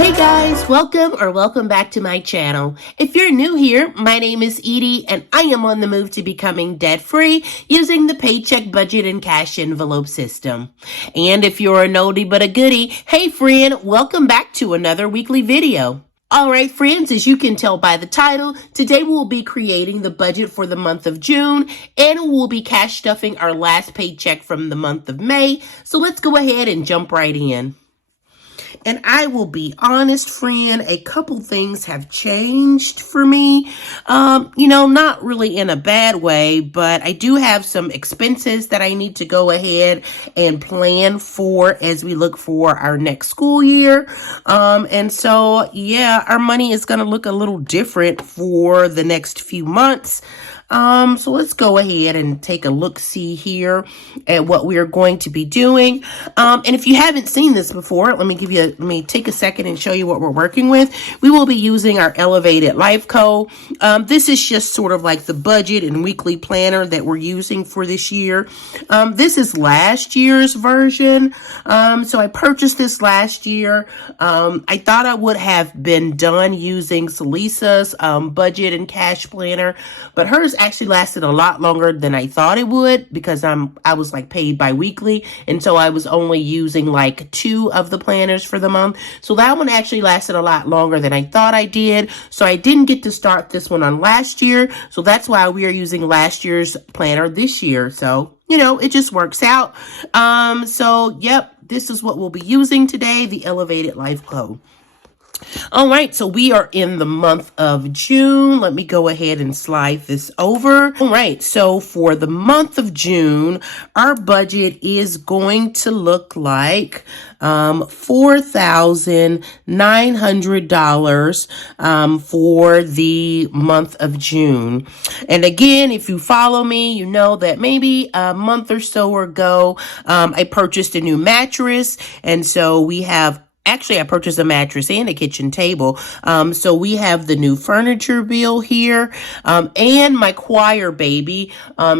Hey guys, welcome back to my channel. If you're new here, my name is Edie and I am on the move to becoming debt-free using the Paycheck budget and cash envelope system. And if you're a oldie but a goodie, hey friend, welcome back to another weekly video. Alright friends, as you can tell by the title, today we'll be creating the budget for the month of June and we'll be cash stuffing our last paycheck from the month of May. So let's go ahead and jump right in. And I will be honest, friend, a couple things have changed for me. Not really in a bad way, but I do have some expenses that I need to go ahead and plan for as we look for our next school year. And so, yeah, our money is going to look a little different for the next few months. So let's go ahead and take a look-see here at what we are going to be doing. And if you haven't seen this before, let me take a second and show you what we're working with. We will be using our elevated life code. This is just sort of like the budget and weekly planner that we're using for this year. This is last year's version. So I purchased this last year. I thought I would have been done using Salisa's budget and cash planner, but hers actually lasted a lot longer than I thought it would because I was like paid bi-weekly, and so I was only using like 2 of the planners for the month. So that one actually lasted a lot longer than I thought I did. So I didn't get to start this one on last year. So that's why we are using last year's planner this year. So, it just works out. Yep, this is what we'll be using today, the elevated life code. All right, so we are in the month of June. Let me go ahead and slide this over. All right, so for the month of June, our budget is going to look like $4,900 for the month of June. And again, if you follow me, you know that maybe a month or so ago, I purchased a new mattress, and so we have I purchased a mattress and a kitchen table. So we have the new furniture bill here. And my choir baby,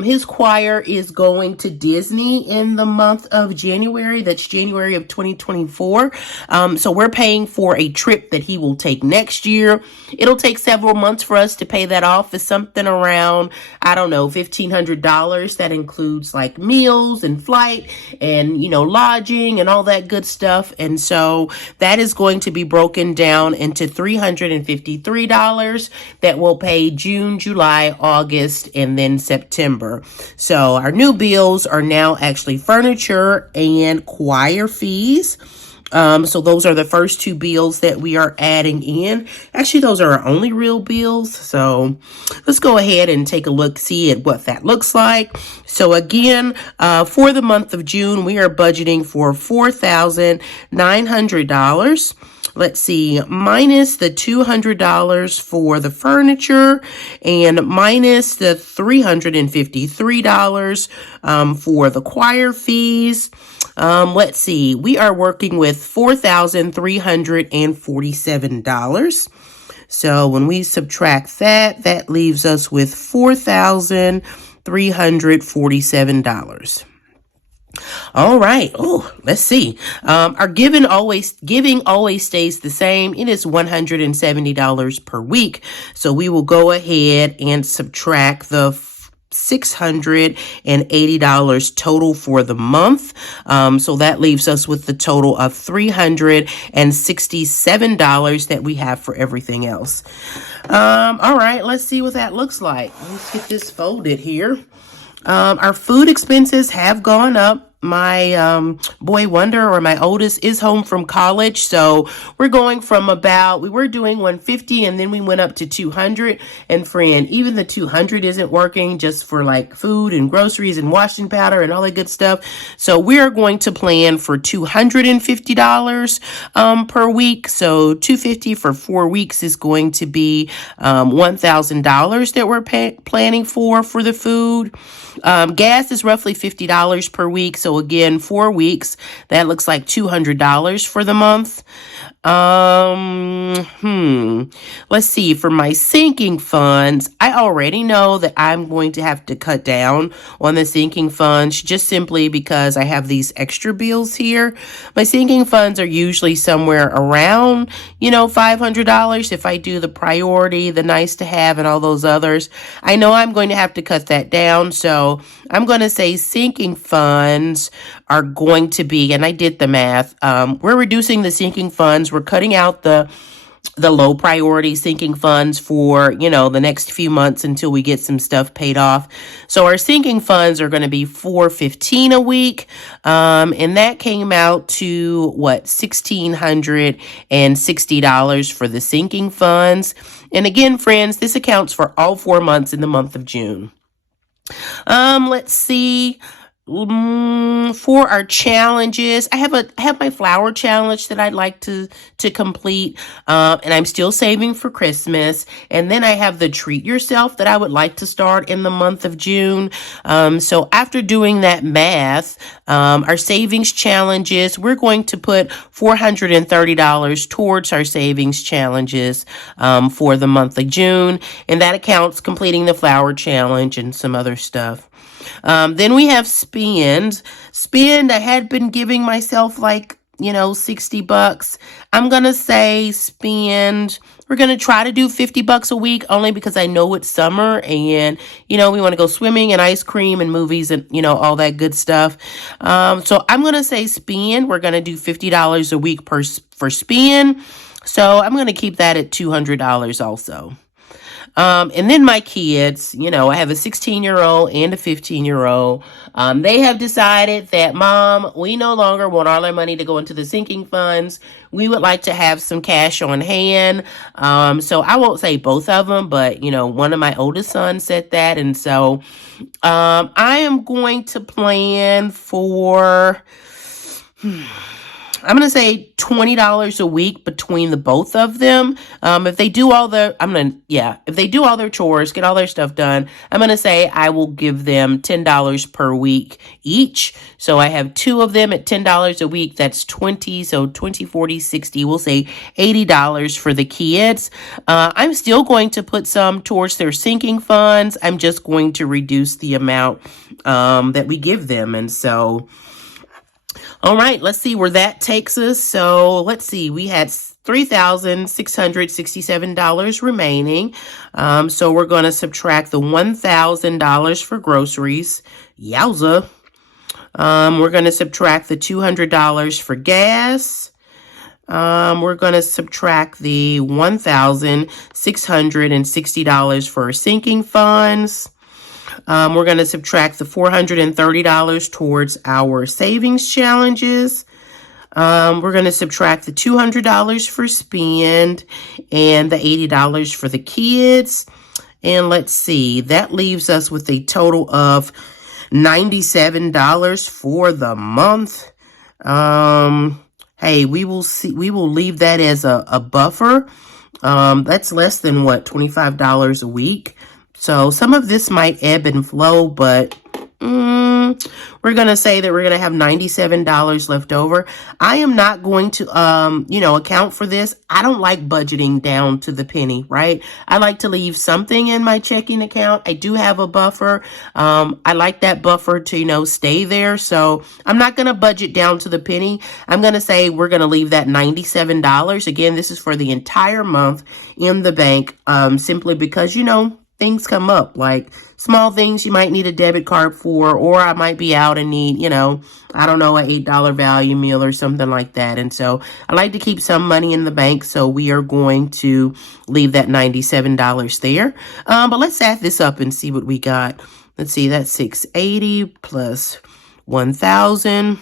his choir is going to Disney in the month of January. That's January of 2024. So we're paying for a trip that he will take next year. It'll take several months for us to pay that off. It's something around, $1,500. That includes like meals and flight and, lodging and all that good stuff. And so that is going to be broken down into $353 that will pay June, July, August, and then September. So our new bills are now actually furniture and choir fees. So those are the first 2 bills that we are adding in. Actually, those are our only real bills. So let's go ahead and take a look, see at what that looks like. So again, for the month of June, we are budgeting for $4,900. Let's see, minus the $200 for the furniture and minus the $353 for the choir fees. Let's see, we are working with $4,347. So when we subtract that, that leaves us with $4,347. All right. Oh, let's see. Our giving always stays the same. It is $170 per week. So we will go ahead and subtract the $680 total for the month. So that leaves us with the total of $367 that we have for everything else. All right, let's see what that looks like. Let's get this folded here. Our food expenses have gone up. My boy Wonder, or my oldest, is home from college, so we're going from we were doing $150 and then we went up to $200. And friend, even the $200 isn't working just for like food and groceries and washing powder and all that good stuff. So we are going to plan for $250 per week. So $250 for 4 weeks is going to be $1,000 that we're planning for the food. Gas is roughly $50 per week. So again, 4 weeks, that looks like $200 for the month. Let's see. For my sinking funds, I already know that I'm going to have to cut down on the sinking funds just simply because I have these extra bills here. My sinking funds are usually somewhere around, $500 if I do the priority, the nice to have, and all those others. I know I'm going to have to cut that down, so I'm going to say sinking funds are going to be, and I did the math, we're reducing the sinking funds. We're cutting out the low priority sinking funds for, the next few months until we get some stuff paid off. So our sinking funds are going to be $415 a week. And that came out to $1,660 for the sinking funds. And again, friends, this accounts for all 4 months in the month of June. Let's see. For our challenges, I have my flower challenge that I'd like to complete, and I'm still saving for Christmas. And then I have the treat yourself that I would like to start in the month of June. So after doing that math, our savings challenges, we're going to put $430 towards our savings challenges for the month of June, and that accounts completing the flower challenge and some other stuff. Then we have spend. I had been giving myself $60. I'm going to say spend. We're going to try to do $50 a week only because I know it's summer and, we want to go swimming and ice cream and movies and, all that good stuff. So I'm going to say spend. We're going to do $50 a week for spend. So I'm going to keep that at $200 also. And then my kids, I have a 16-year-old and a 15-year-old. They have decided that, Mom, we no longer want all our money to go into the sinking funds. We would like to have some cash on hand. So I won't say both of them, but, one of my oldest sons said that. And so I am going to plan for... I'm going to say $20 a week between the both of them. If they do all their chores, get all their stuff done, I'm going to say I will give them $10 per week each. So I have two of them at $10 a week. That's 20. So 20, 40, 60. We'll say $80 for the kids. I'm still going to put some towards their sinking funds. I'm just going to reduce the amount that we give them. And so... all right, let's see where that takes us. So let's see, we had $3,667 remaining. So we're going to subtract the $1,000 for groceries. Yowza. We're going to subtract the $200 for gas. We're going to subtract the $1,660 for sinking funds. We're going to subtract the $430 towards our savings challenges. We're going to subtract the $200 for spend and the $80 for the kids. And let's see, that leaves us with a total of $97 for the month. Hey, we will leave that as a buffer. That's less than $25 a week. So some of this might ebb and flow, but we're going to say that we're going to have $97 left over. I am not going to, account for this. I don't like budgeting down to the penny, right? I like to leave something in my checking account. I do have a buffer. I like that buffer to, stay there. So I'm not going to budget down to the penny. I'm going to say we're going to leave that $97. Again, this is for the entire month in the bank, simply because, things come up, like small things you might need a debit card for, or I might be out and need, a $8 value meal or something like that. And so I like to keep some money in the bank. So we are going to leave that $97 there. But let's add this up and see what we got. Let's see, that's $680 plus $1,000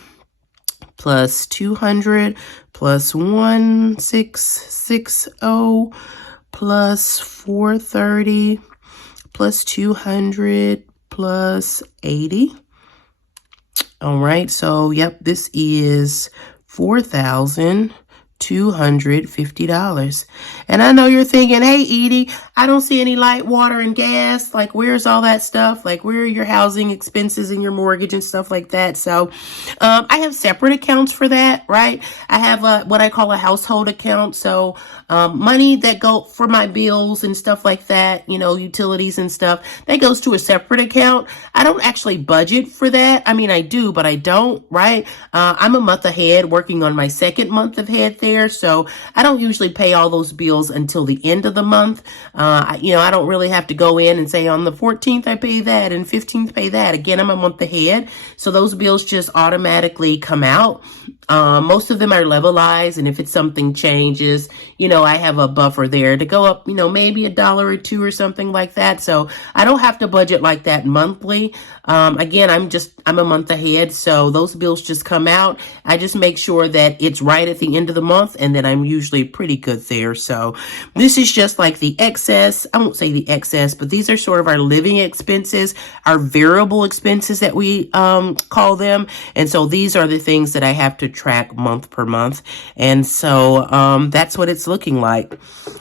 plus $200 plus $1,660 plus $430 plus $200 plus $80. All right, so yep, this is $4,200 $250. And I know you're thinking, hey, Edie, I don't see any light, water, and gas. Like, where's all that stuff? Like, where are your housing expenses and your mortgage and stuff like that? So I have separate accounts for that, right? I have what I call a household account. So money that go for my bills and stuff like that, you know, utilities and stuff, that goes to a separate account. I don't actually budget for that. I mean, I do, but I don't, right? I'm a month ahead, working on my second month ahead there. So I don't usually pay all those bills until the end of the month. You know, I don't really have to go in and say on the 14th I pay that and 15th pay that. Again, I'm a month ahead. So those bills just automatically come out. Most of them are levelized, and if it's something changes, you know, I have a buffer there to go up, you know, maybe $1 or $2 or something like that. So I don't have to budget like that monthly. Again, I'm a month ahead, so those bills just come out. I just make sure that it's right at the end of the month, and then I'm usually pretty good there. So this is just like the excess. I won't say the excess, but these are sort of our living expenses, our variable expenses that we call them. And so these are the things that I have to track month per month. And so that's what it's looking like.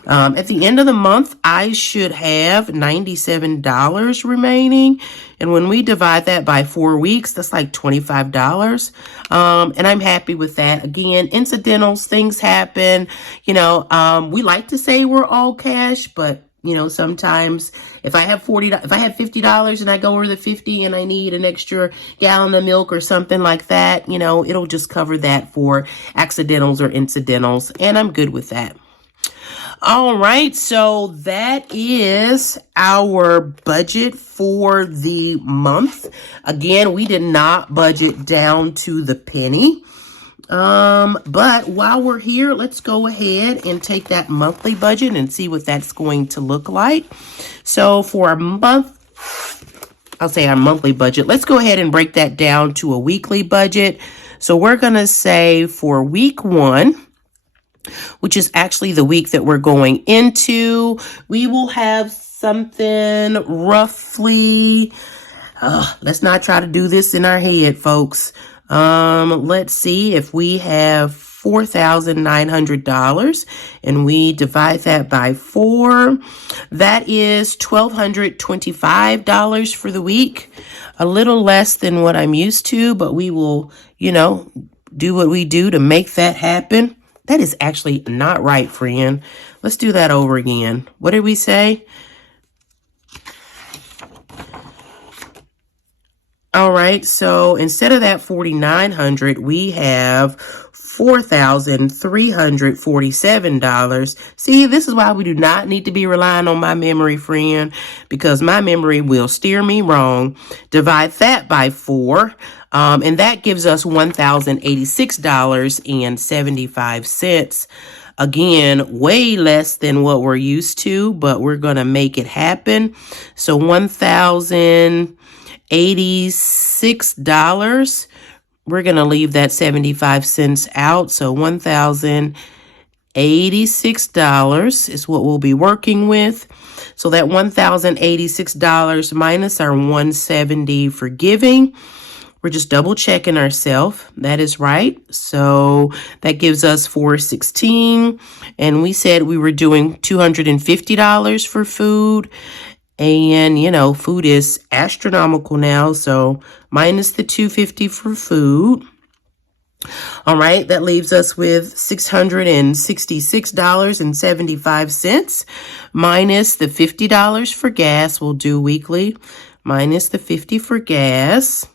At the end of the month, I should have $97 remaining. And when we divide that by 4 weeks, that's like $25. And I'm happy with that. Again, incidentals, things happen. You know, we like to say we're all cash, but you know, sometimes if I have $50 and I go over the 50 and I need an extra gallon of milk or something like that, you know, it'll just cover that for accidentals or incidentals. And I'm good with that. All right, so that is our budget for the month. Again, we did not budget down to the penny. But while we're here, let's go ahead and take that monthly budget and see what that's going to look like. So for a month, I'll say our monthly budget, let's go ahead and break that down to a weekly budget. So we're going to say for week 1, which is actually the week that we're going into, we will have something roughly, let's not try to do this in our head, folks. Let's see, if we have $4,900 and we divide that by 4, that is $1,225 for the week. A little less than what I'm used to, but we will, you know, do what we do to make that happen. That is actually not right, friend. Let's do that over again. What did we say? All right, so instead of that $4,900, we have $4,347. See, this is why we do not need to be relying on my memory, friend, because my memory will steer me wrong. Divide that by 4, and that gives us $1,086.75. Again, way less than what we're used to, but we're going to make it happen. So $1,086. We're going to leave that 75 cents out. So $1,086 is what we'll be working with. So that $1,086 minus our $170 for giving. We're just double checking ourselves. That is right. So that gives us $416. And we said we were doing $250 for food. And, you know, food is astronomical now. So minus the $250 for food. All right, that leaves us with $666.75 minus the $50 for gas. We'll do weekly minus the $50 for gas.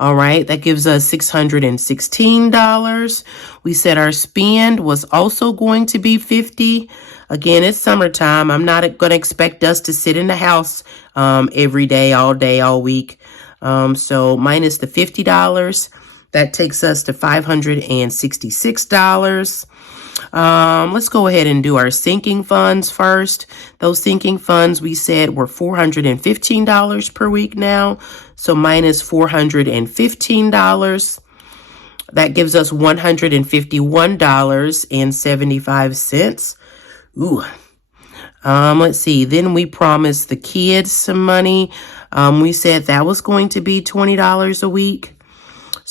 All right, that gives us $616. We said our spend was also going to be $50. Again, it's summertime. I'm not going to expect us to sit in the house every day, all week. So minus the $50, that takes us to $566. Let's go ahead and do our sinking funds first. Those sinking funds we said were $415 per week now. So minus $415. That gives us $151.75. Ooh. Let's see. Then we promised the kids some money. We said that was going to be $20 a week.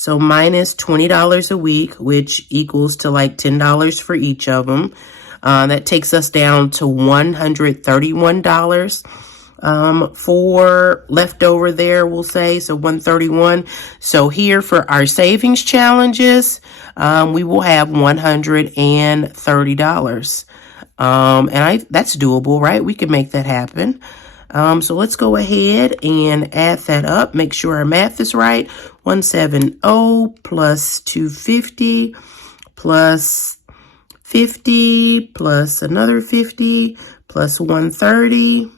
So minus $20 a week, which equals to like $10 for each of them. That takes us down to $131 for leftover there, we'll say. So 131. So here for our savings challenges, we will have $130. And that's doable, right? We can make that happen. So let's go ahead and add that up. Make sure our math is right. 170 plus 250 plus 50 plus another 50 plus 130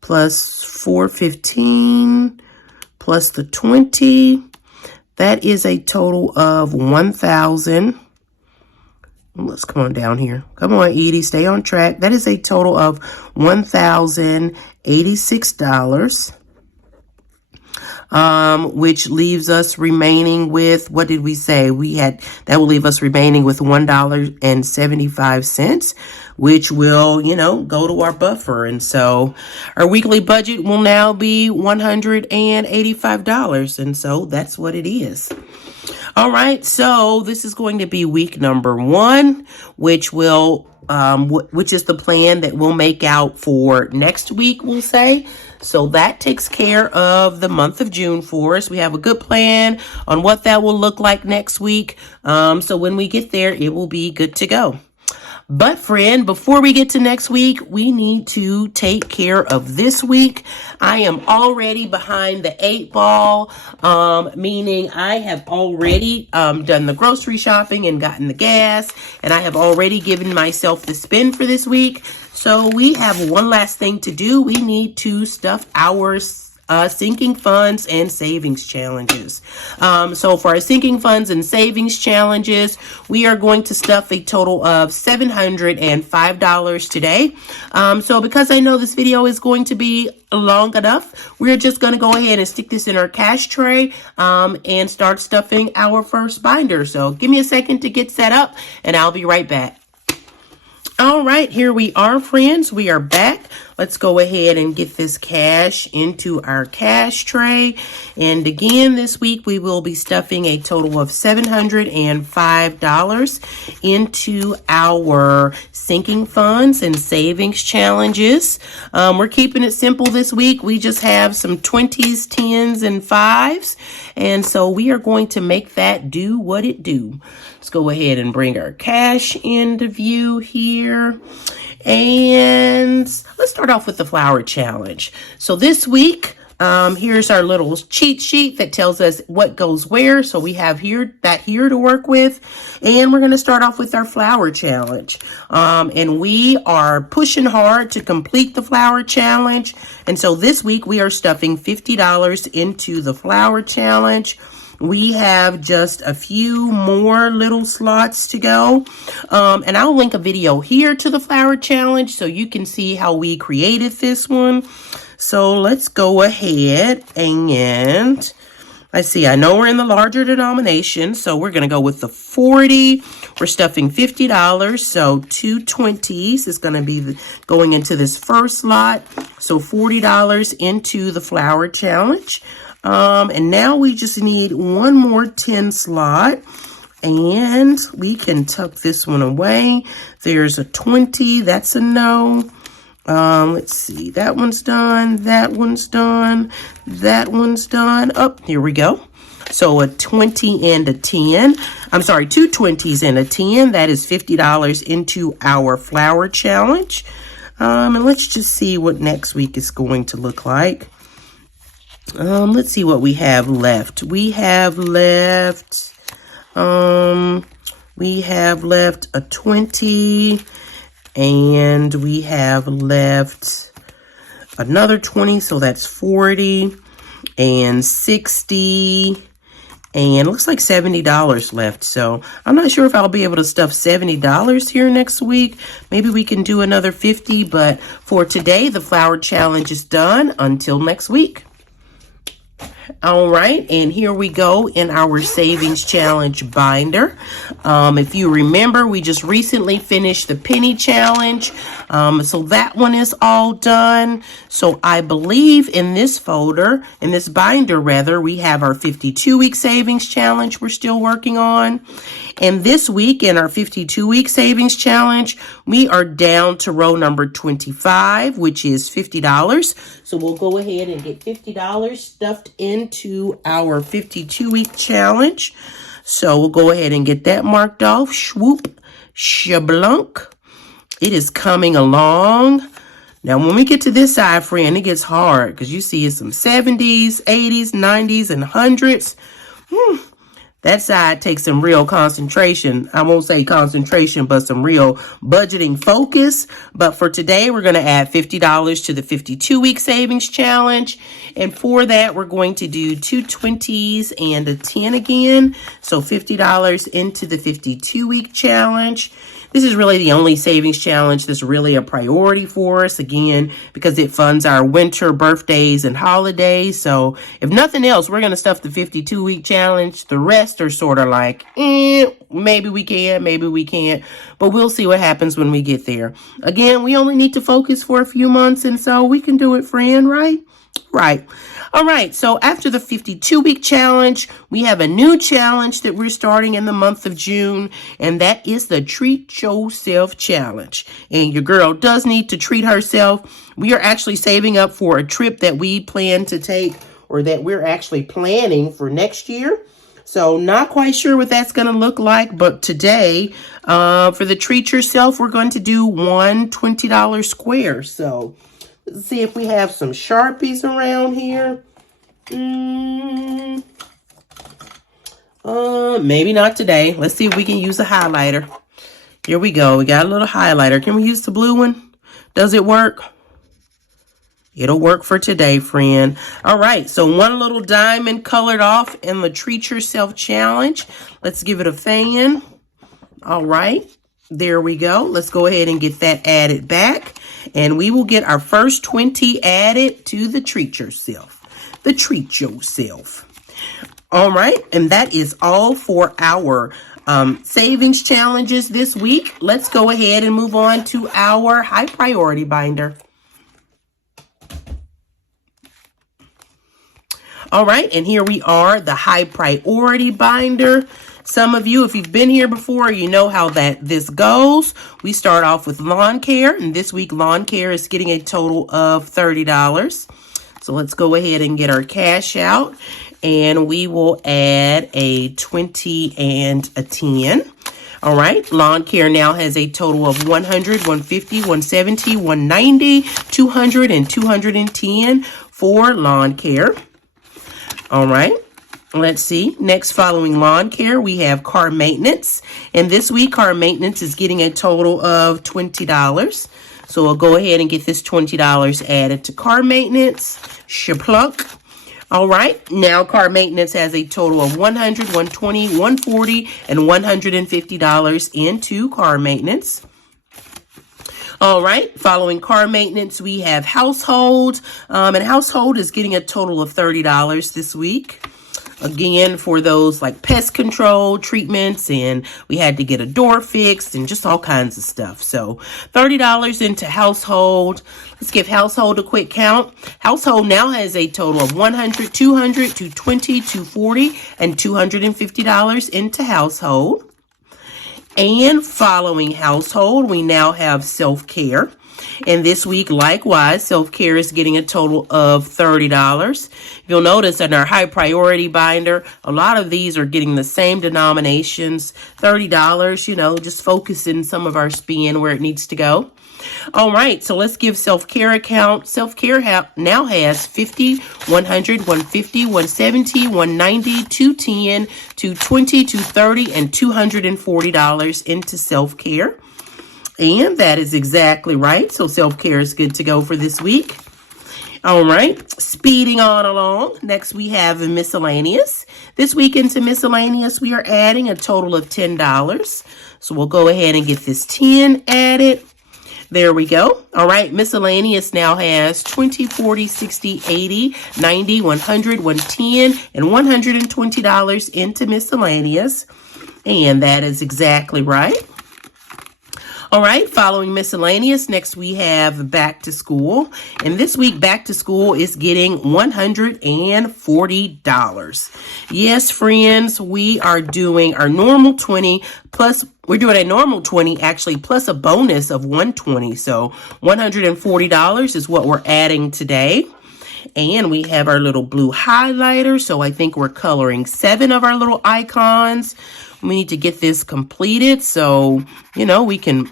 plus 415 plus the 20. That is a total of 1,000. Let's come on down here. Come on, Edie, stay on track. That is a total of $1,086. Which leaves us remaining with, what did we say? That will leave us remaining with $1.75, which will, go to our buffer. And so our weekly budget will now be $185. And so that's what it is. All right, so this is going to be week number 1, which is the plan that we'll make out for next week, we'll say. So that takes care of the month of June for us. We have a good plan on what that will look like next week. So when we get there, it will be good to go. But friend, before we get to next week, we need to take care of this week. I am already behind the 8 ball, meaning I have already done the grocery shopping and gotten the gas, and I have already given myself the spend for this week. So we have one last thing to do. We need to stuff our sinking funds and savings challenges. So for our sinking funds and savings challenges, we are going to stuff a total of $705 today. So because I know this video is going to be long enough, we're just going to go ahead and stick this in our cash tray and start stuffing our first binder. So give me a second to get set up and I'll be right back. All right, here we are, friends. We are back. Let's go ahead and get this cash into our cash tray. And again, this week we will be stuffing a total of $705 into our sinking funds and savings challenges. We're keeping it simple this week. We just have some 20s, 10s, and 5s. And so we are going to make that do what it do. Let's go ahead and bring our cash into view here. And let's start off with the flower challenge. So this week, here's our little cheat sheet that tells us what goes where. So we have that here to work with. And we're going to start off with our flower challenge. And we are pushing hard to complete the flower challenge. And so this week we are stuffing $50 into the flower challenge. We have just a few more little slots to go. And I'll link a video here to the flower challenge so you can see how we created this one. So let's go ahead and let's see. I know we're in the larger denomination, so we're going to go with the 40. We're stuffing $50. So 2 20s is going to be going into this first slot. So $40 into the flower challenge. And now we just need one more 10 slot and we can tuck this one away. There's a 20. That's a no. Let's see. That one's done. That one's done. That one's done. Oh, here we go. So a 20 and a 10. I'm sorry, 2 20s and a 10. That is $50 into our flower challenge. And let's just see what next week is going to look like. Let's see what we have left. We have left a 20 and we have left another 20. So that's 40 and 60 and it looks like $70 left. So I'm not sure if I'll be able to stuff $70 here next week. Maybe we can do another 50, but for today, the flower challenge is done until next week. All right, and here we go in our savings challenge binder. If you remember, we just recently finished the penny challenge. So that one is all done. So I believe in this folder, in this binder rather, we have our 52-week savings challenge we're still working on. And this week in our 52-week savings challenge, we are down to row number 25, which is $50. So we'll go ahead and get $50 stuffed into our 52-week challenge. So we'll go ahead and get that marked off. Swoop, shablunk. It is coming along. Now, when we get to this side, friend, it gets hard because you see it's some 70s, 80s, 90s, and 100s. That side takes some real concentration. I won't say concentration, but some real budgeting focus. But for today, we're going to add $50 to the 52-week savings challenge. And for that, we're going to do two 20s and a 10 again. So $50 into the 52-week challenge. This is really the only savings challenge that's really a priority for us, again, because it funds our winter birthdays and holidays. So if nothing else, we're going to stuff the 52-week challenge. The rest are sort of like, maybe we can, maybe we can't. But we'll see what happens when we get there. Again, we only need to focus for a few months, and so we can do it, friend, right? Right. All right, so after the 52-week challenge, we have a new challenge that we're starting in the month of June, and that is the Treat Yourself Challenge. And your girl does need to treat herself. We are actually saving up for a trip that we plan to take, or that we're actually planning for next year. So not quite sure what that's going to look like, but today, for the Treat Yourself, we're going to do one $20 square. So let's see if we have some Sharpies around here. Maybe not today. Let's see if we can use a highlighter. Here we go. We got a little highlighter. Can we use the blue one? Does it work? It'll work for today, friend. All right, so one little diamond colored off in the Treat Yourself Challenge. Let's give it a fan. All right, there we go. Let's go ahead and get that added back. And we will get our first 20 added to the Treat Yourself. The Treat Yourself. All right, and that is all for our savings challenges this week. Let's go ahead and move on to our high priority binder. All right, and here we are, the high priority binder. Some of you, if you've been here before, you know how this goes. We start off with lawn care, and this week lawn care is getting a total of $30. So let's go ahead and get our cash out, and we will add a 20 and a 10. All right, lawn care now has a total of 100, 150, 170, 190, 200, and 210 for lawn care. All right. Let's see. Next, following lawn care, we have car maintenance. And this week, car maintenance is getting a total of $20. So we'll go ahead and get this $20 added to car maintenance. Shaplunk. All right. Now, car maintenance has a total of $100, $120, $140, and $150 into car maintenance. All right, following car maintenance, we have household, and household is getting a total of $30 this week. Again, for those like pest control treatments, and we had to get a door fixed and just all kinds of stuff. So $30 into household. Let's give household a quick count. Household now has a total of $100, $200, $220, $240, and $250 into household. And following household, we now have self-care. And this week, likewise, self-care is getting a total of $30. You'll notice in our high priority binder, a lot of these are getting the same denominations, $30, you know, just focusing some of our spend where it needs to go. All right, so let's give self-care a count. Self-care now has 50, 100, 150, 170, 190, 210, 220, 230, and $240 into self-care. And that is exactly right. So self-care is good to go for this week. All right, speeding on along. Next, we have miscellaneous. This week into miscellaneous, we are adding a total of $10. So we'll go ahead and get this 10 added. There we go. All right, miscellaneous now has 20, 40, 60, 80, 90, 100, 110, and $120 into miscellaneous. And that is exactly right. All right, following miscellaneous, next we have back to school. And this week, back to school is getting $140. Yes, friends, we are doing our normal 20 plus, we're doing a normal 20 actually, plus a bonus of 120. So $140 is what we're adding today. And we have our little blue highlighter. So I think we're coloring 7 of our little icons. We need to get this completed so, you know, we can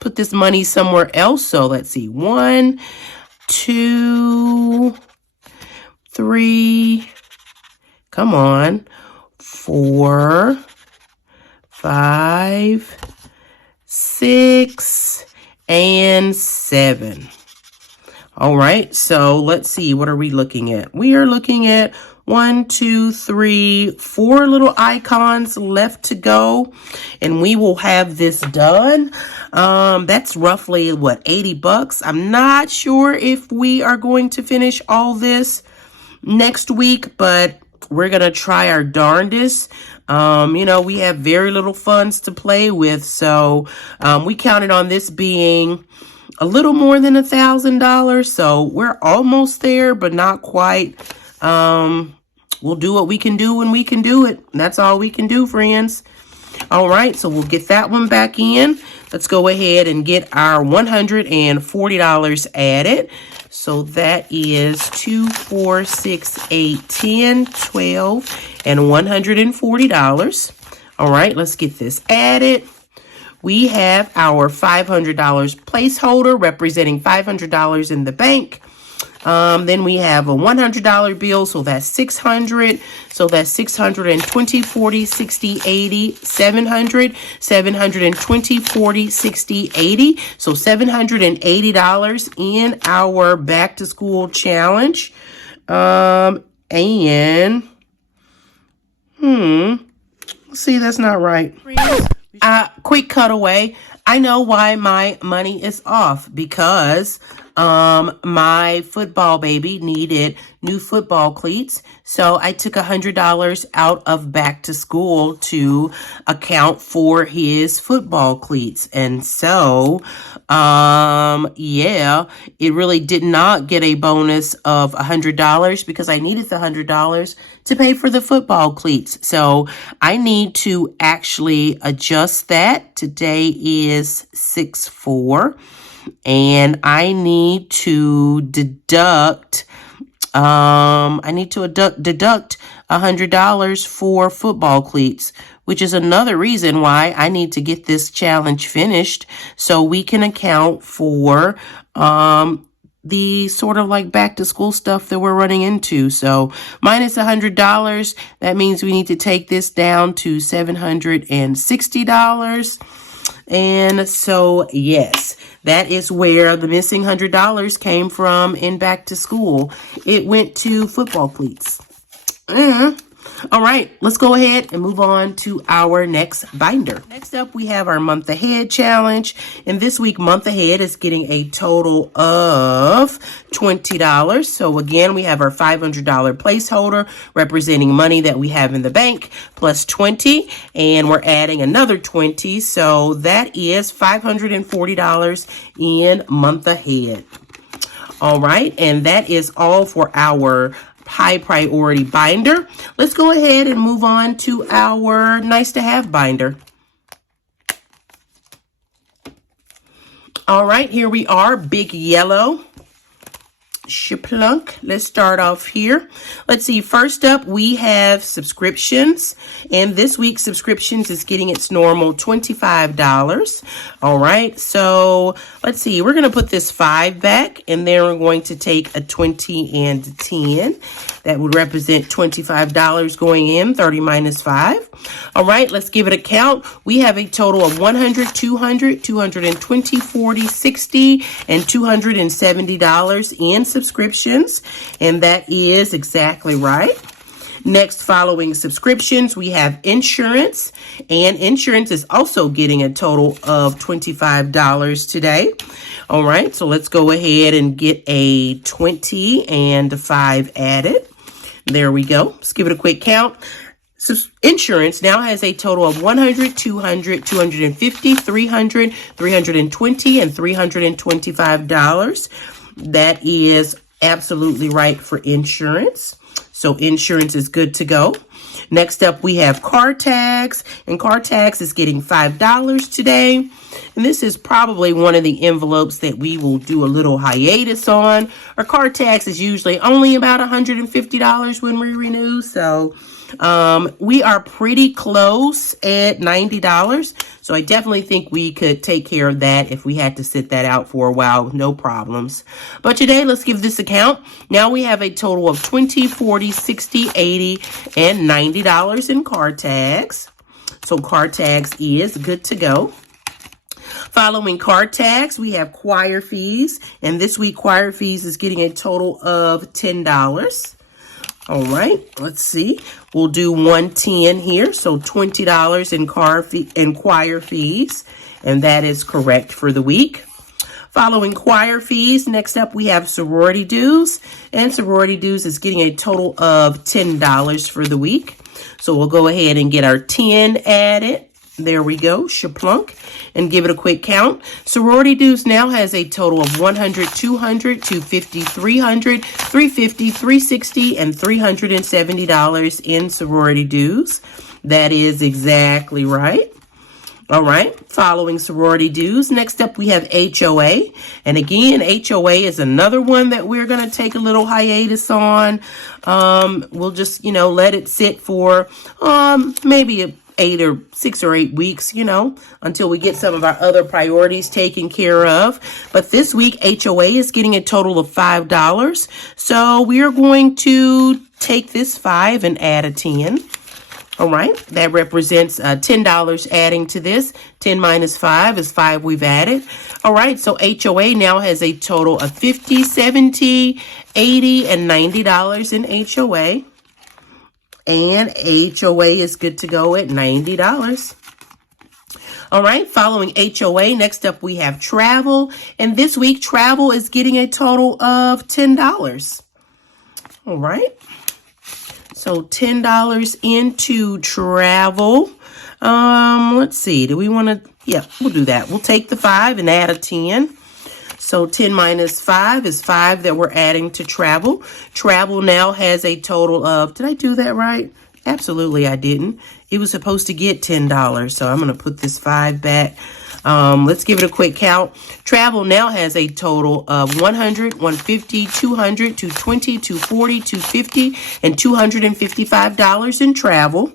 put this money somewhere else. So let's see, 1, 2, 3, come on, 4, 5, 6, and 7. All right, so let's see, what are we looking at? We are looking at 1, 2, 3, 4 little icons left to go, and we will have this done. That's roughly what, 80 bucks. I'm not sure if we are going to finish all this next week, but we're gonna try our darndest. You know, we have very little funds to play with, so we counted on this being a little more than $1,000, so we're almost there, but not quite. We'll do what we can do when we can do it. That's all we can do, friends. All right, so we'll get that one back in. Let's go ahead and get our $140 added. So that is 2, 4, 6, 8, 10, 12, and $140. All right, let's get this added. We have our $500 placeholder representing $500 in the bank. Then we have a $100 bill, so that's $600. So that's 620, 40, 60, 80, 700, 720, 40, 60, 80. So $780 in our back to school challenge. See, that's not right. Quick cutaway. I know why my money is off, because my football baby needed new football cleats. So I took $100 out of back to school to account for his football cleats. And so, yeah, it really did not get a bonus of $100 because I needed the $100 to pay for the football cleats. So I need to actually adjust that. Today is 6/4. And I need to deduct $100 for football cleats, which is another reason why I need to get this challenge finished so we can account for the sort of like back to school stuff that we're running into. So minus $100, that means we need to take this down to $760. And so, yes, that is where the missing $100 came from in back to school. It went to football cleats. All right, let's go ahead and move on to our next binder. Next up, we have our month ahead challenge. And this week, month ahead is getting a total of $20. So again, we have our $500 placeholder representing money that we have in the bank plus 20. And we're adding another 20. So that is $540 in month ahead. All right, and that is all for our high priority binder. Let's go ahead and move on to our nice to have binder. All right, here we are, big yellow. Shaplunk. Let's start off here. Let's see. First up, we have subscriptions. And this week's subscriptions is getting its normal $25. All right. So let's see. We're going to put this 5 back, and then we're going to take a 20 and a 10. That would represent $25 going in, 30 minus 5. All right. Let's give it a count. We have a total of 100, 200, 220, 40, 60, and $270 in subscriptions, and that is exactly right. Next, following subscriptions, we have insurance, and insurance is also getting a total of $25 today. All right, so let's go ahead and get a 20 and 5 added. There we go. Let's give it a quick count. So insurance now has a total of 100, 200, 250, 300, 320, and $325. That is absolutely right for insurance. So insurance is good to go. Next up, we have car tax, and car tax is getting $5 today. And this is probably one of the envelopes that we will do a little hiatus on. Our car tax is usually only about $150 when we renew. So we are pretty close at $90. So I definitely think we could take care of that if we had to sit that out for a while with no problems. But today, let's give this a count. Now we have a total of $20, $40, $60, $80, and $90 in car tax. So car tax is good to go. Following car tax, we have choir fees. And this week, choir fees is getting a total of $10. All right, let's see. We'll do 110 here, so $20 in choir fees, and that is correct for the week. Following choir fees, next up we have sorority dues, and sorority dues is getting a total of $10 for the week. So we'll go ahead and get our 10 added. There we go, shaplunk, and give it a quick count. Sorority dues now has a total of 100, 200, 250, 300, 350, 360, and $370 in sorority dues. That is exactly right. All right, following sorority dues, next up we have HOA. And again, HOA is another one that we're going to take a little hiatus on. We'll just, let it sit for maybe 6 or 8 weeks, until we get some of our other priorities taken care of. But this week, HOA is getting a total of $5. So we are going to take this 5 and add a 10. All right, that represents $10 adding to this. 10 minus 5 is 5 we've added. All right, so HOA now has a total of $50, $70, $80, and $90 in HOA. And HOA is good to go at $90. All right, following HOA, next up we have travel. And this week, travel is getting a total of $10. All right. So $10 into travel. Let's see. Do we want to? Yeah, we'll do that. We'll take the 5 and add a 10. So 10 minus 5 is 5 that we're adding to travel. Travel now has a total of, did I do that right? Absolutely, I didn't. It was supposed to get $10. So I'm going to put this 5 back. Let's give it a quick count. Travel now has a total of 100, 150, 200, 220, 240, 250, and $255 in travel.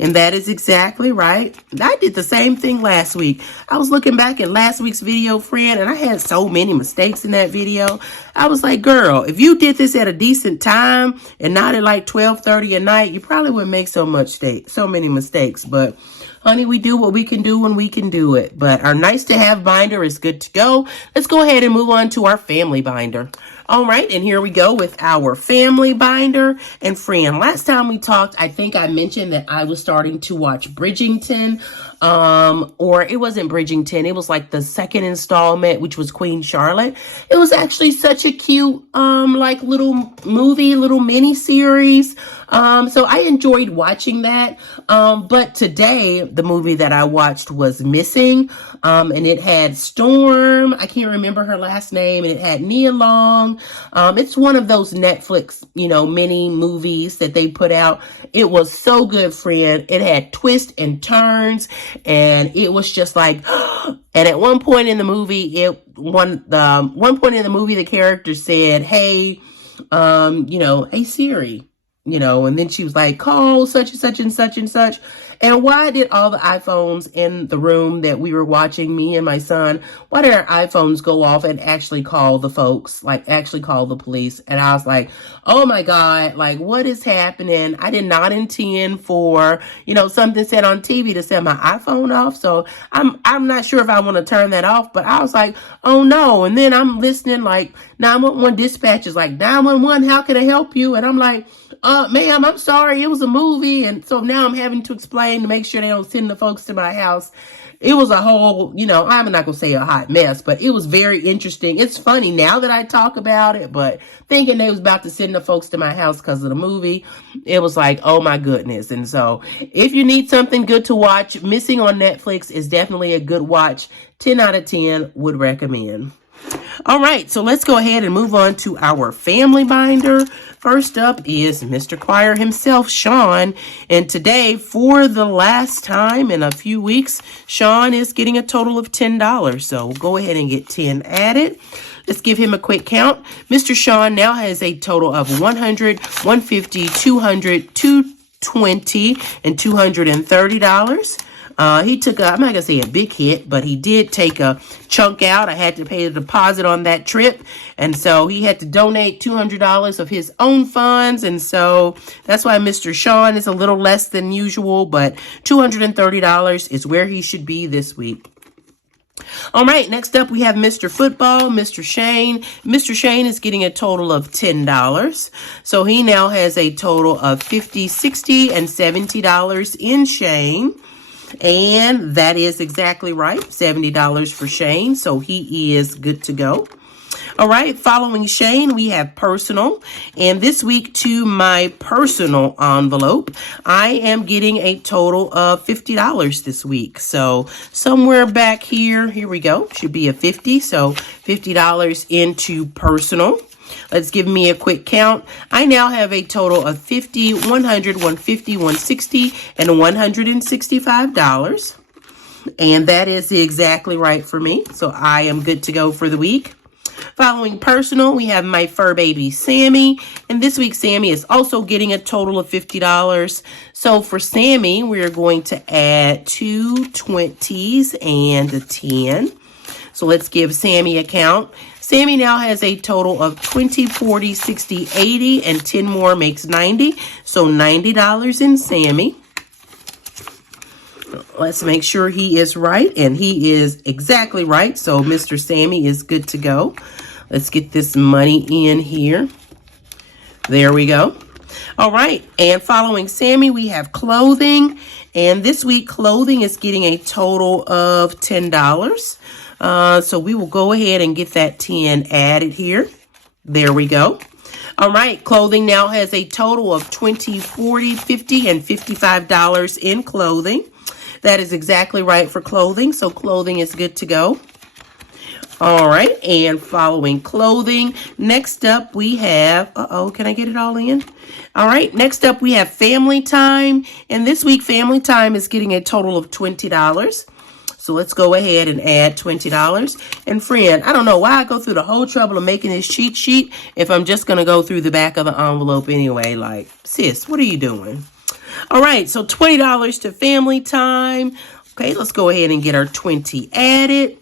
And that is exactly right. I did the same thing last week. I was looking back at last week's video, friend, and I had so many mistakes in that video. I was like, girl, if you did this at a decent time and not at like 12:30 at night, you probably wouldn't make so many mistakes. But honey, we do what we can do when we can do it. But our nice to have binder is good to go. Let's go ahead and move on to our family binder. All right, and here we go with our family binder. And friend, last time we talked, I think I mentioned that I was starting to watch Bridgerton. Or it wasn't Bridgerton. It was like the second installment, which was Queen Charlotte. It was actually such a cute, like little movie, little mini series. So I enjoyed watching that. But today, the movie that I watched was Missing. And it had Storm. I can't remember her last name. And it had Nia Long. It's one of those Netflix, mini movies that they put out. It was so good, friend. It had twists and turns. And it was just like, and at one point in the movie, the character said, hey, hey Siri, and then she was like, call such and such and such and such. And why did all the iPhones in the room that we were watching, me and my son, why did our iPhones go off and actually call the folks, like actually call the police? And I was like, oh my God, like what is happening? I did not intend for, something said on TV to set my iPhone off. So I'm not sure if I want to turn that off, but I was like, oh no. And then I'm listening like 911 dispatch is like 911, how can I help you? And I'm like, Ma'am, I'm sorry, it was a movie, and so now I'm having to explain to make sure they don't send the folks to my house. It was a whole, I'm not going to say a hot mess, but it was very interesting. It's funny now that I talk about it, but thinking they was about to send the folks to my house because of the movie, it was like, oh my goodness. And so if you need something good to watch, Missing on Netflix is definitely a good watch. 10 out of 10 would recommend. All right, so let's go ahead and move on to our family binder. First up is Mr. Choir himself, Sean. And today, for the last time in a few weeks, Sean is getting a total of $10. So we'll go ahead and get 10 added. Let's give him a quick count. Mr. Sean now has a total of 100, 150, 200, 220, and $230. He took I'm not going to say a big hit, but he did take a chunk out. I had to pay a deposit on that trip. And so he had to donate $200 of his own funds. And so that's why Mr. Sean is a little less than usual, but $230 is where he should be this week. All right, next up we have Mr. Football, Mr. Shane. Mr. Shane is getting a total of $10. So he now has a total of $50, $60, and $70 in Shane. And that is exactly right, $70 for Shane. So he is good to go. All right, following Shane, we have personal. And this week to my personal envelope, I am getting a total of $50 this week. So somewhere back here we go, should be a 50. So $50 into personal. Let's give me a quick count. I now have a total of $50, $100, $150, $160, and $165. And that is exactly right for me. So I am good to go for the week. Following personal, we have my fur baby, Sammy. And this week, Sammy is also getting a total of $50. So for Sammy, we're going to add 2 20s and a 10. So let's give Sammy a count. Sammy now has a total of 20, 40, 60, 80, and 10 more makes 90. So $90 in Sammy. Let's make sure he is right, and he is exactly right. So Mr. Sammy is good to go. Let's get this money in here. There we go. All right, and following Sammy, we have clothing. And this week, clothing is getting a total of $10. So we will go ahead and get that 10 added here. There we go. All right, clothing now has a total of $20, $40, $50, and $55 in clothing. That is exactly right for clothing. So clothing is good to go. All right, and following clothing, next up we have, can I get it all in? All right, next up we have family time. And this week, family time is getting a total of $20. So let's go ahead and add $20. And friend, I don't know why I go through the whole trouble of making this cheat sheet if I'm just going to go through the back of the envelope anyway. Like, sis, what are you doing? All right, so $20 to family time. Okay, let's go ahead and get our 20 added.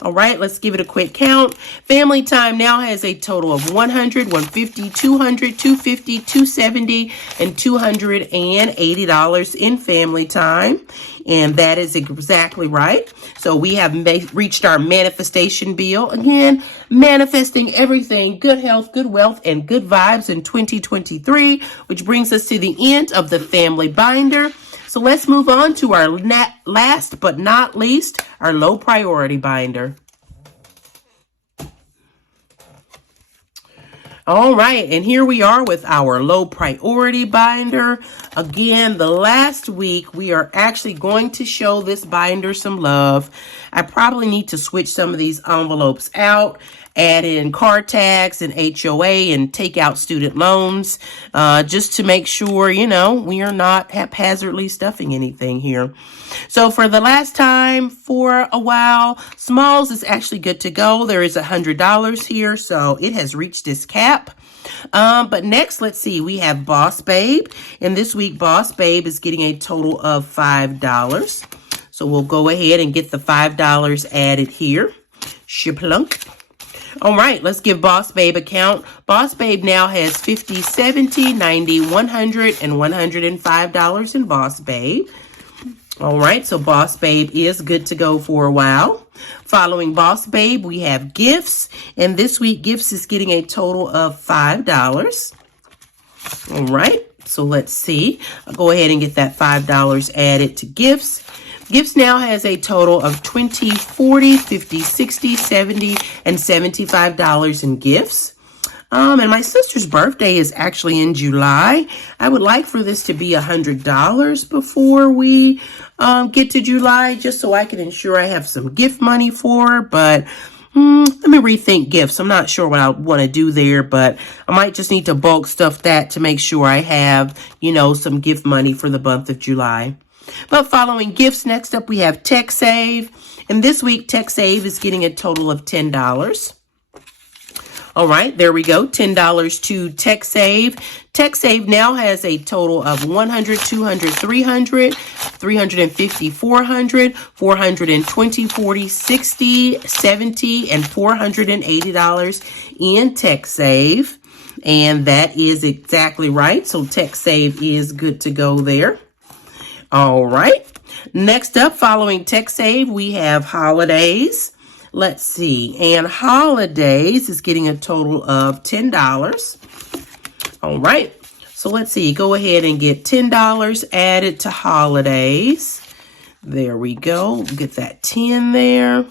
All right, let's give it a quick count. Family time now has a total of 100, 150, 200, 250, 270, and $280 in family time. And that is exactly right. So we have reached our manifestation bill. Again, manifesting everything, good health, good wealth, and good vibes in 2023, which brings us to the end of the family binder. So let's move on to our last but not least, our low priority binder. All right, and here we are with our low priority binder. Again, the last week, we are actually going to show this binder some love. I probably need to switch some of these envelopes out, add in car tax and HOA and take out student loans, just to make sure, we are not haphazardly stuffing anything here. So for the last time, for a while, Smalls is actually good to go. There is $100 here, so it has reached its cap. But next, let's see, we have Boss Babe. And this week, Boss Babe is getting a total of $5. So we'll go ahead and get the $5 added here. Shaplunk. All right, let's give Boss Babe a count. Boss Babe now has $50, $70, $90, $100, and $105 in Boss Babe. All right, so Boss Babe is good to go for a while. Following Boss Babe, we have Gifts. And this week, Gifts is getting a total of $5. All right, so let's see. I'll go ahead and get that $5 added to gifts. Gifts now has a total of $20, $40, $50, $60, $70, and $75 in gifts. And my sister's birthday is actually in July. I would like for this to be $100 before we get to July, just so I can ensure I have some gift money for her. But let me rethink gifts. I'm not sure what I want to do there, but I might just need to bulk stuff that to make sure I have, you know, some gift money for the month of July. But following gifts, next up we have TechSave. And this week, TechSave is getting a total of $10. All right, there we go, $10 to TechSave. TechSave now has a total of $100, $200, $300, $350, $400, $420, $40, $60, $70, and $480 in TechSave. And that is exactly right. So TechSave is good to go there. All right, next up, following TechSave, we have Holidays. Let's see, and Holidays is getting a total of $10. All right, so let's see, go ahead and get $10 added to Holidays. There we go, get that 10 there.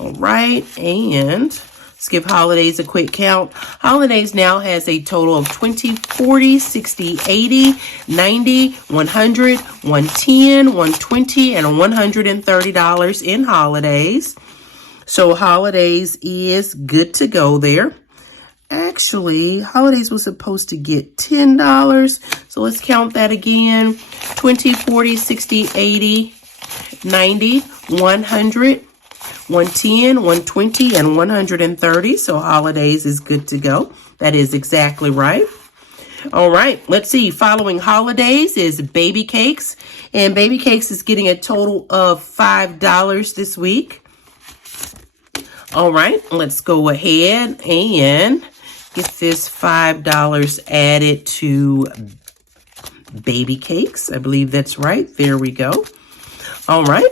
All right, and let's give Holidays a quick count. Holidays now has a total of $20, $40, $60, $80, $90, $100, $110, $120, and $130 in Holidays. So Holidays is good to go there. Actually, Holidays was supposed to get $10. So let's count that again. 20, 40, 60, 80, 90, 100, 110, 120, and 130. So Holidays is good to go. That is exactly right. All right, let's see. Following Holidays is Baby Cakes. And Baby Cakes is getting a total of $5 this week. All right, let's go ahead and get this $5 added to Baby Cakes. I believe that's right. There we go. All right.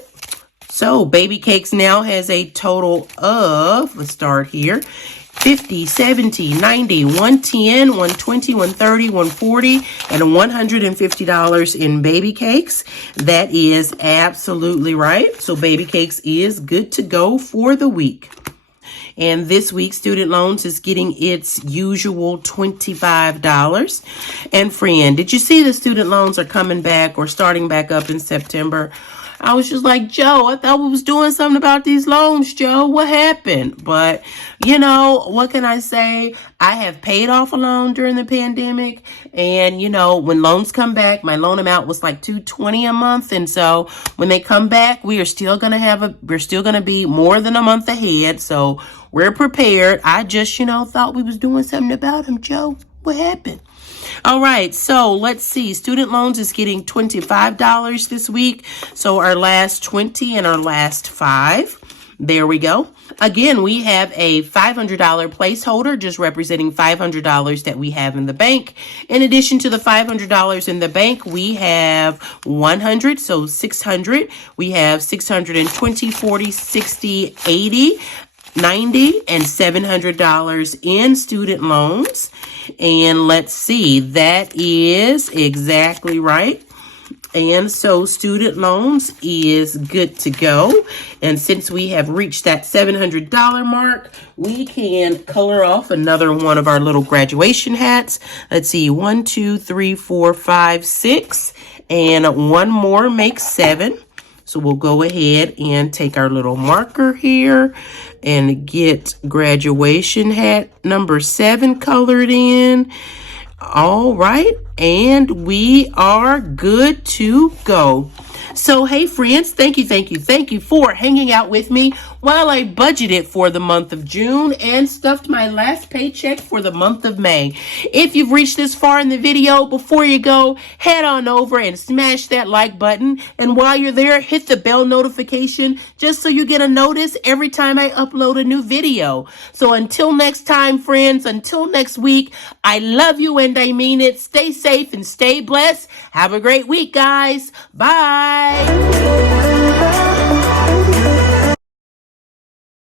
So Baby Cakes now has a total of, let's start here, $50, $70, $90, $110, $120, $130, $140, and $150 in Baby Cakes. That is absolutely right. So Baby Cakes is good to go for the week. And this week, Student Loans is getting its usual $25. And friend, did you see the student loans are coming back or starting back up in September? I was just like, Joe, I thought we was doing something about these loans, Joe. What happened? But, you know, what can I say? I have paid off a loan during the pandemic. And, you know, when loans come back, my loan amount was like $220 a month. And so when they come back, we're still going to be more than a month ahead. So we're prepared. I just, you know, thought we was doing something about them, Joe. What happened? All right, so let's see. Student Loans is getting $25 this week. So our last 20 and our last 5. There we go. Again, we have a $500 placeholder, just representing $500 that we have in the bank. In addition to the $500 in the bank, we have 100, so 600. We have 620, 40, 60, 80. $90 and $700 in student loans. And let's see, that is exactly right. And so student loans is good to go. And since we have reached that $700 mark, we can color off another one of our little graduation hats. Let's see, 1, 2, 3, 4, 5, 6, and one more makes 7. So we'll go ahead and take our little marker here and get graduation hat number 7 colored in. All right, and we are good to go. So, hey friends, thank you for hanging out with me while I budgeted for the month of June and stuffed my last paycheck for the month of May. If you've reached this far in the video, before you go, head on over and smash that like button. And while you're there, hit the bell notification just so you get a notice every time I upload a new video. So until next time, friends, until next week, I love you and I mean it. Stay safe and stay blessed. Have a great week, guys. Bye.